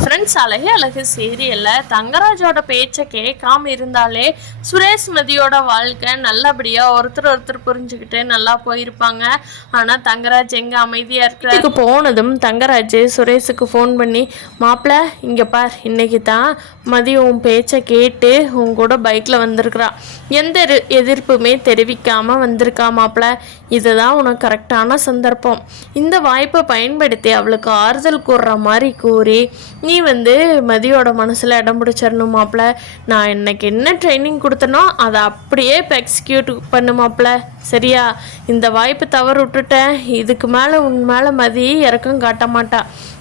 Friends, அழகே அழகு சீரியலில் தங்கராஜோட பேச்சை கேட்காம இருந்தாலே சுரேஷ் மதியோட வாழ்க்கை நல்லபடியாக ஒருத்தர் புரிஞ்சுக்கிட்டு நல்லா போயிருப்பாங்க. ஆனால் தங்கராஜ் எங்கே அமைதியாக இருக்கிறதுக்கு போனதும் தங்கராஜ் சுரேஷுக்கு ஃபோன் பண்ணி, மாப்பிள்ள இங்கே பார், இன்னைக்கு தான் மதியம் உன் பேச்சை கேட்டு உன் கூட பைக்கில் வந்திருக்கிறா, எந்த எதிர்ப்புமே தெரிவிக்காமல் வந்திருக்கா மாப்பிள்ள. இதுதான் உனக்கு கரெக்டான சந்தர்ப்பம். இந்த வாய்ப்பை பயன்படுத்தி அவளுக்கு ஆறுதல் கூறுற மாதிரி கூறி நீ மதியோட மனசில் இடம் பிடிச்சிடணும் மாப்பிள்ள. நான் இன்னைக்கு என்ன ட்ரைனிங் கொடுத்தனோ அதை அப்படியே இப்போ எக்ஸிக்யூட் பண்ணு மாப்பிள்ள, சரியா? இந்த வாய்ப்பு தவறு விட்டுட்டேன், இதுக்கு மேலே உன் மேலே மதி இறக்கம் காட்ட மாட்டா.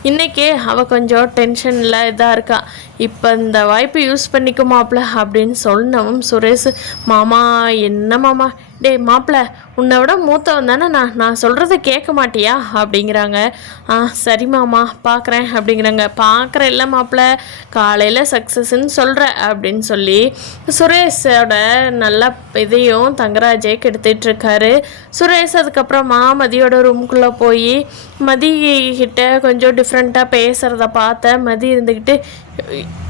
இன்றைக்கே அவள் கொஞ்சம் டென்ஷனில் இதாக இருக்கா, இப்போ இந்த வாய்ப்பு யூஸ் பண்ணிக்க மாப்பிள்ள அப்படின்னு சொன்னவும் சுரேஷ், மாமா என்ன மாமா, டே மாப்பிள்ள உன்னை விட மூத்தவன் தானே, நான் சொல்கிறத கேட்க மாட்டியா அப்படிங்கிறாங்க. சரி மாமா பார்க்குறேன் அப்படிங்கிறாங்க. பார்க்குற இல்லை மாப்பிள்ள, காலையில் சக்ஸஸ்ன்னு சொல்கிற அப்படின்னு சொல்லி சுரேஷோட நல்ல இதையும் தங்கராஜே கெடுத்துட்ருக்காரு. சுரேஷ் அதுக்கப்புறமா மதியோட ரூமுக்குள்ளே போய் மதி கிட்ட கொஞ்சம் டிஃப்ரெண்ட்டாக பேசுகிறத பார்த்த மதி இருந்துக்கிட்டு,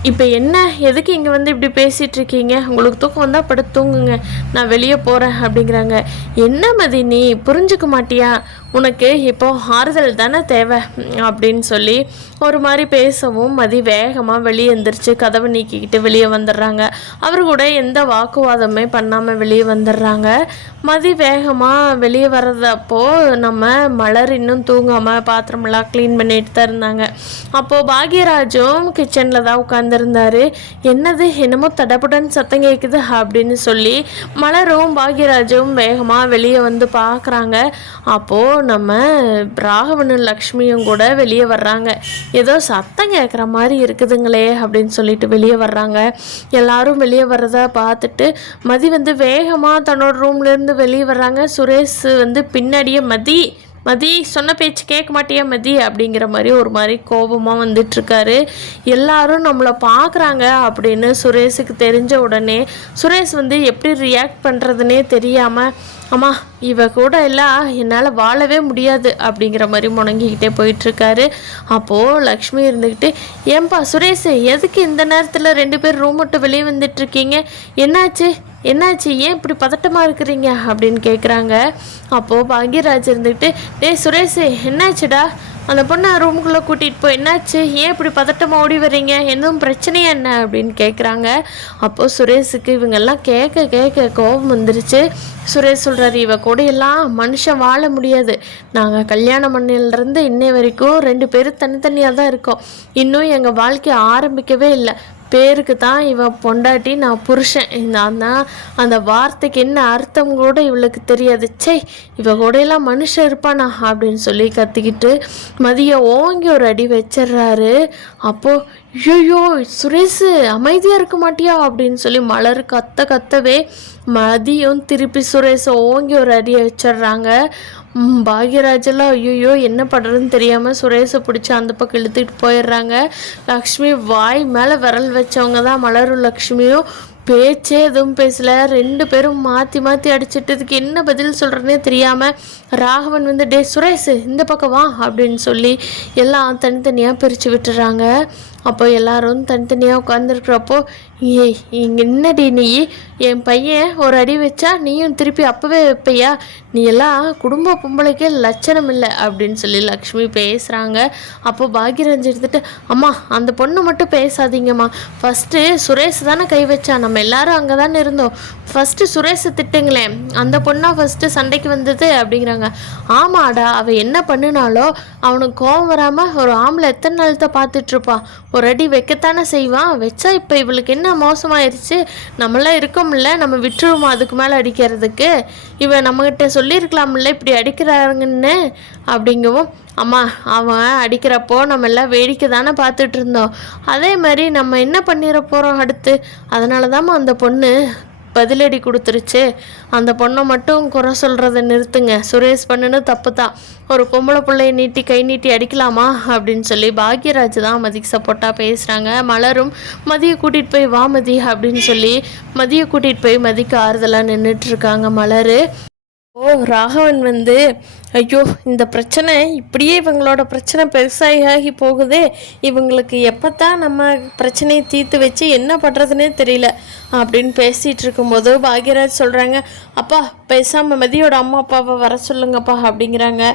இப்போ என்ன, எதுக்கு இங்கே இப்படி பேசிகிட்ருக்கீங்க, உங்களுக்கு தூக்கம் வந்தால் படுத்து தூங்குங்க, நான் வெளியே போகிறேன் அப்படிங்கிறாங்க. என்ன மதி நீ புரிஞ்சுக்க மாட்டியா, உனக்கு இப்போ ஆறுதல் தானே தேவை அப்படின்னு சொல்லி ஒரு மாதிரி பேசவும் மதி வேகமாக வெளியே எழுந்திரிச்சு கதவை நீக்கிக்கிட்டு வெளியே வந்துடுறாங்க. அவர் கூட எந்த வாக்குவாதமே பண்ணாமல் வெளியே வந்துடுறாங்க. மதி வேகமாக வெளியே வர்றதப்போ நம்ம மலர் இன்னும் தூங்காமல் பாத்திரமெல்லாம் க்ளீன் பண்ணிட்டு தான் இருந்தாங்க. அப்போது பாக்யராஜும் கிச்சனில் தான் உட்காந்துருந்தாரு. என்னது என்னமோ தடப்புடன் சத்தம் கேட்குது அப்படின்னு சொல்லி மலரும் பாக்யராஜும் வேகமாக வெளியே வந்து பார்க்குறாங்க. அப்போது நம்ம ராகவனும் லக்ஷ்மியும் கூட வெளியே வர்றாங்க. ஏதோ சத்தம் கேட்குற மாதிரி இருக்குதுங்களே அப்படின்னு சொல்லிட்டு வெளியே வர்றாங்க. எல்லாரும் வெளியே வர்றத பார்த்துட்டு மதி வேகமாக தன்னோட ரூம்லேருந்து வெளியே வர்றாங்க. சுரேஷ் பின்னாடியே மதி சொன்ன பேச்சு கேட்க மாட்டியா மதி அப்படிங்கிற மாதிரி ஒரு மாதிரி கோபமாக வந்துட்டுருக்காரு. எல்லாரும் நம்மளை பார்க்குறாங்க அப்படின்னு சுரேஷுக்கு தெரிஞ்ச உடனே சுரேஷ் எப்படி ரியாக்ட் பண்ணுறதுனே தெரியாமல், அம்மா இவ கூட எல்லாம் என்னால் வாழவே முடியாது அப்படிங்கிற மாதிரி முணங்கிக்கிட்டே போயிட்டுருக்காரு. அப்போது லக்ஷ்மி இருந்துக்கிட்டு, ஏன்பா சுரேஷ் எதுக்கு இந்த நேரத்தில் 2 பேர் ரூம் விட்டு வெளியே வந்துட்டுருக்கீங்க, என்னாச்சு ஏன் இப்படி பதட்டமாக இருக்கிறீங்க அப்படின்னு கேட்குறாங்க. அப்போது பாக்யராஜ் இருந்துக்கிட்டு, டேய் சுரேஷ் என்னாச்சுடா, அந்த பொண்ணை ரூமுக்குள்ளே கூட்டிகிட்டு போய் என்னாச்சு, ஏன் இப்படி பதட்டமாக ஓடி வர்றீங்க, எதுவும் பிரச்சனையா என்ன அப்படின்னு கேட்குறாங்க. அப்போது சுரேஷுக்கு இவங்கெல்லாம் கேட்க கோபம் வந்துருச்சு. சுரேஷ் சொல்கிறாரு, இவ கூட எல்லாம் மனுஷன் வாழ முடியாது, நாங்கள் கல்யாணம் பண்ணிலேருந்து இன்னை வரைக்கும் 2 பேரும் தனித்தனியாக தான் இருக்கோம், இன்னும் எங்கள் வாழ்க்கை ஆரம்பிக்கவே இல்லை, பேருக்கு தான் இவன் பொண்டாட்டி நான் புருஷன், அந்த வார்த்தைக்கு என்ன அர்த்தம் கூட இவளுக்கு தெரியாது, சே இவ கூடையெல்லாம் மனுஷன் இருப்பானா அப்படின்னு சொல்லி கத்திக்கிட்டு மதிய ஓங்கி ஒரு அடி வச்சிட்றாரு. அப்போது ஐயோ சுரேஷ் அமைதியாக இருக்க மாட்டியா அப்படின்னு சொல்லி மலர் கத்தவே மதியம் திருப்பி சுரேஷை ஓங்கி ஒரு அடியை வச்சிட்றாங்க. பாக்யராஜெல்லாம் ஐயோ என்ன பண்ணுறதுன்னு தெரியாமல் சுரேஷை பிடிச்சி அந்த பக்கம் இழுத்துக்கிட்டு போயிடுறாங்க. லக்ஷ்மி வாய் மேலே விரல் வச்சவங்க தான் மலரும் லக்ஷ்மியும், பேச்சே எதுவும் பேசலை. 2 பேரும் மாற்றி அடிச்சிட்டதுக்கு என்ன பதில் சொல்கிறதுனே தெரியாமல் ராகவன் டே சுரேஷ் இந்த பக்கம் வா அப்படின்னு சொல்லி எல்லாம் தனித்தனியாக பிரித்து விட்டுறாங்க. அப்போ எல்லாரும் தனித்தனியாக உட்காந்துருக்குறப்போ, இங்கே என்னடி நீ, என் பையன் ஒரு அடி வச்சா நீயும் திருப்பி அப்போவே வைப்பையா, நீ எல்லாம் குடும்ப பொம்பளைக்கே லட்சணம் இல்லை அப்படின்னு சொல்லி லக்ஷ்மி பேசுகிறாங்க. அப்போ பாக்யராஜ் எடுத்துகிட்டு, அம்மா அந்த பொண்ணை மட்டும் பேசாதீங்கம்மா, ஃபஸ்ட்டு சுரேஷ் தானே கை வச்சா, நம்ம எல்லாரும் அங்கே தானே இருந்தோம், ஃபஸ்ட்டு சுரேஷை திட்டுங்களேன், அந்த பொண்ணா ஃபஸ்ட்டு சண்டைக்கு வந்தது அப்படிங்கிறாங்க. ஆமாடா, அவள் என்ன பண்ணினாலோ அவனுக்கு கோவம் வராமல் ஒரு ஆம்பளை எத்தனை நாள் தான் பார்த்துட்ருப்பா, ஒரு அடி வைக்கத்தானே செய்வான், வச்சா இப்போ இவளுக்கு என்ன மோசமாயிருச்சு, நம்மளாம் இருக்கோம்ல, நம்ம விட்டுருவோமா அதுக்கு மேலே அடிக்கிறதுக்கு, இவன் நம்மகிட்ட சொல்லியிருக்கலாம்ல இப்படி அடிக்கிறாருங்கன்னு அப்படிங்கவும், அம்மா அவன் அடிக்கிறப்போ நம்ம எல்லாம் வேடிக்கை தானே பார்த்துட்டு இருந்தோம், அதே மாதிரி நம்ம என்ன பண்ணிட போகிறோம் அடுத்து, அதனால தாம்மா அந்த பொண்ணு பதிலடி கொடுத்துருச்சு, அந்த பொண்ணை மட்டும் குறை சொல்கிறத நிறுத்துங்க, சுரேஷ் பண்ணுன்னு தப்பு தான், ஒரு பொம்பளை பிள்ளையை கை நீட்டி அடிக்கலாமா அப்படின்னு சொல்லி பாக்யராஜ் தான் மதிக்கு சப்போர்ட்டாக பேசுகிறாங்க. மலரும் மதியை கூட்டிகிட்டு போய் வா மதி அப்படின்னு சொல்லி மதியை கூட்டிகிட்டு போய் மதிக்கு ஆறுதலாக நின்றுட்டுருக்காங்க மலர். ராகவன் ஐயோ, இந்த பிரச்சனை இப்படியே இவங்களோட பிரச்சனை பெருசாகி போகுதே. இவங்களுக்கு எப்போத்தான் நம்ம பிரச்சனையை தீர்த்து வச்சு என்ன பண்ணுறதுனே தெரியல அப்படின்னு பேசிகிட்டு இருக்கும்போது பாக்யராஜ் சொல்கிறாங்க, அப்பா பேசாமல் மதியோட அம்மா அப்பாவை வர சொல்லுங்கப்பா அப்படிங்கிறாங்க.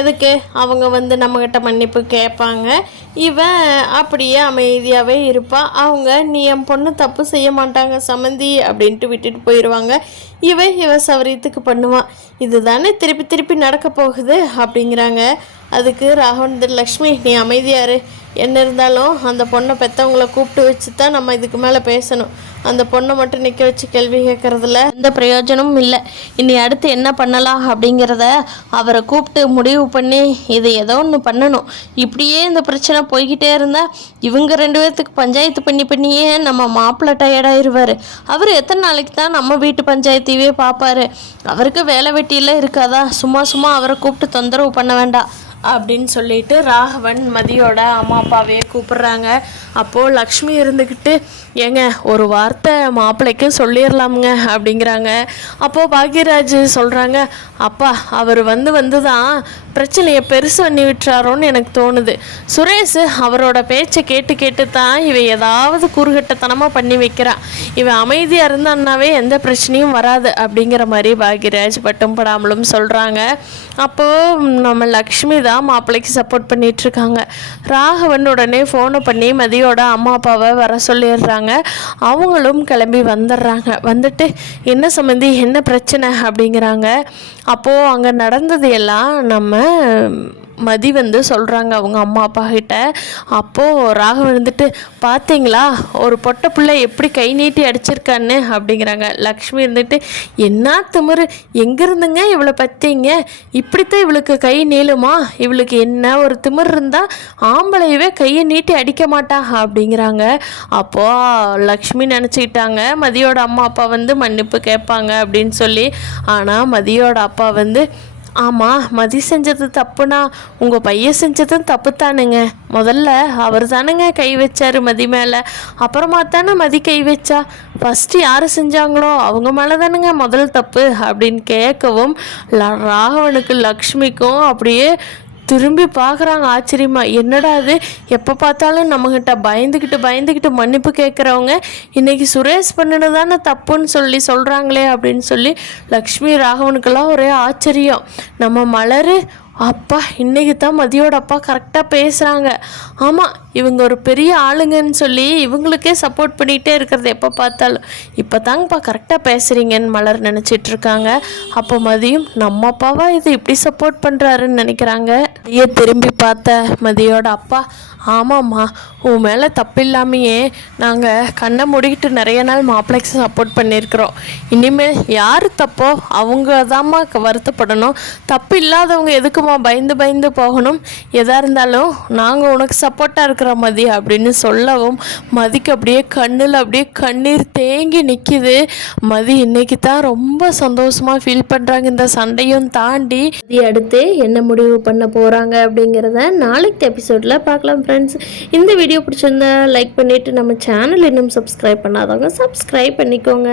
எதுக்கு? அவங்க வந்து நம்மக்கிட்ட மன்னிப்பு கேட்பாங்க, இவன் அப்படியே அமைதியாகவே இருப்பான். அவங்க நீ என் பொண்ணு தப்பு செய்ய மாட்டாங்க சம்மந்தி அப்படின்ட்டு விட்டுட்டு போயிடுவாங்க. இவ சௌரியத்துக்கு பண்ணுவான். இதுதானே திருப்பி திருப்பி நடக்க போகுது அப்படிங்கிறாங்க. அதுக்கு ராகவன், லக்ஷ்மி நீ அமைதியாரு, என்ன இருந்தாலும் அந்த பொண்ணை பெற்றவங்கள கூப்பிட்டு வச்சு தான் நம்ம இதுக்கு மேலே பேசணும். அந்த பொண்ணை மட்டும் நிற்க வச்சு கேள்வி கேட்குறதுல எந்த பிரயோஜனமும் இல்லை. இனி அடுத்து என்ன பண்ணலாம் அப்படிங்கிறத அவரை கூப்பிட்டு முடிவு பண்ணி இது ஏதோ ஒன்று பண்ணணும். இப்படியே இந்த பிரச்சனை போய்கிட்டே இருந்தால் இவங்க 2 பேர்த்துக்கு பஞ்சாயத்து பண்ணியே நம்ம மாப்பிள்ளை டயர்டாயிருவார். அவர் எத்தனை நாளைக்கு தான் நம்ம வீட்டு பஞ்சாயத்தையே பார்ப்பாரு? அவருக்கு வேலை வெட்டியெல்லாம் இருக்காதா? சும்மா அவரை கூப்பிட்டு தொந்தரவு பண்ண வேண்டாம் அப்படின்னு சொல்லிட்டு ராகவன் மதியோட அம்மா அப்பாவையே கூப்பிட்றாங்க. அப்போது லக்ஷ்மி இருந்துக்கிட்டு, ஏங்க ஒரு வார்த்தை மாப்பிள்ளைக்கு சொல்லிடலாமுங்க அப்படிங்கிறாங்க. அப்போது பாக்யராஜ் சொல்கிறாங்க, அப்பா அவர் வந்து தான் பிரச்சனையை பெருசு பண்ணி விட்டுறாரோன்னு எனக்கு தோணுது. சுரேஷ் அவரோட பேச்சை கேட்டு தான் இவன் ஏதாவது குறுகட்டத்தனமாக பண்ணி வைக்கிறான். இவன் அமைதியாக இருந்தான்னாவே எந்த பிரச்சனையும் வராது அப்படிங்கிற மாதிரி பாக்யராஜ் பட்டும் படாமலும் சொல்கிறாங்க. அப்போது நம்ம லக்ஷ்மி தான் மாப்பிள்ளைக்கு சப்போர்ட் பண்ணிகிட்ருக்காங்க. ராகவன் உடனே ஃபோனை பண்ணி மதியோட அம்மா அப்பாவை வர சொல்லிடுறாங்க. அவங்களும் கிளம்பி வந்துடுறாங்க. வந்துட்டு என்ன சம்மந்தி, என்ன பிரச்சனை அப்படிங்கிறாங்க. அப்போது அங்கே நடந்தது எல்லாம் நம்ம மதி வந்து சொல்கிறாங்க அவங்க அம்மா அப்பா கிட்ட. அப்போது ராகவன் இருந்துட்டு, பார்த்தீங்களா ஒரு பொட்டை பிள்ளை எப்படி கை நீட்டி அடிச்சிருக்கான்னு அப்படிங்கிறாங்க. லக்ஷ்மி இருந்துட்டு, என்ன திமிரு, எங்கேருந்துங்க இவளை பற்றிங்க, இப்படித்தான் இவளுக்கு கை நீளுமா, இவளுக்கு என்ன ஒரு திமிர் இருந்தால் ஆம்பளையவே கையை நீட்டி அடிக்க மாட்டா அப்படிங்கிறாங்க. அப்போது லக்ஷ்மி நினச்சிக்கிட்டாங்க மதியோட அம்மா அப்பா வந்து மன்னிப்பு கேட்பாங்க அப்படின்னு சொல்லி. ஆனால் மதியோட அப்பா வந்து, ஆமாம் மதி செஞ்சது தப்புனா உங்கள் பையன் செஞ்சதும் தப்பு தானுங்க. முதல்ல அவர் தானுங்க கை வச்சார் மதி மேலே, அப்புறமா தானே மதி கை வச்சா. ஃபஸ்ட்டு யார் செஞ்சாங்களோ அவங்க மேலே தானுங்க முதல் தப்பு அப்படின்னு கேட்கவும் ராகவனுக்கு லக்ஷ்மிக்கும் அப்படியே திரும்பி பார்க்குறாங்க ஆச்சரியமா. என்னடா அது, எப்போ பார்த்தாலும் நம்மகிட்ட பயந்துக்கிட்டு மன்னிப்பு கேட்குறவங்க இன்றைக்கி சுரேஷ் பண்ணினது தானே தப்புன்னு சொல்கிறாங்களே அப்படின்னு சொல்லி லக்ஷ்மி ராகவனுக்கெல்லாம் ஒரே ஆச்சரியம். நம்ம மலர், அப்பா இன்றைக்கி தான் மதியோட அப்பா கரெக்டாக பேசுகிறாங்க. ஆமாம் இவங்க ஒரு பெரிய ஆளுங்கன்னு சொல்லி இவங்களுக்கே சப்போர்ட் பண்ணிகிட்டே இருக்கிறது எப்போ பார்த்தாலும். இப்போ தாங்கப்பா கரெக்டாக பேசுகிறீங்கன்னு மலர் நினச்சிட்ருக்காங்க. அப்போ மதியம் நம்ம அப்பாவா இது இப்படி சப்போர்ட் பண்ணுறாருன்னு நினைக்கிறாங்க. திரும்பி பார்த்த மதியோட அப்பா, ஆமாம்மா உன் மேலே தப்பு இல்லாமையே நாங்கள் கண்ணை மூடிக்கிட்டு நிறைய நாள் மாப்பிள்ளைக்கு சப்போர்ட் பண்ணியிருக்கிறோம். இனிமேல் யார் தப்போ அவங்க தான்மா வருத்தப்படணும். தப்பு இல்லாதவங்க எதுக்குமா பயந்து போகணும்? எதாக இருந்தாலும் நாங்கள் உனக்கு சப்போர்ட்டாக இருக்கிற மதி அப்படின்னு சொல்லவும் மதிக்கு அப்படியே கண்ணில் அப்படியே கண்ணீர் தேங்கி நிற்கிது. மதி இன்னைக்கு தான் ரொம்ப சந்தோஷமாக ஃபீல் பண்ணுறாங்க. இந்த சண்டையும் தாண்டி அடுத்து என்ன முடிவு பண்ண போகிறாங்க அப்படிங்கிறத நாளைக்கு எபிசோடில் பார்க்கலாம் ஃப்ரெண்ட்ஸ். இந்த வீடியோ பிடிச்சிருந்தா லைக் பண்ணிவிட்டு நம்ம சேனல் இன்னும் சப்ஸ்கிரைப் பண்ணாதவங்க சப்ஸ்கிரைப் பண்ணிக்கோங்க.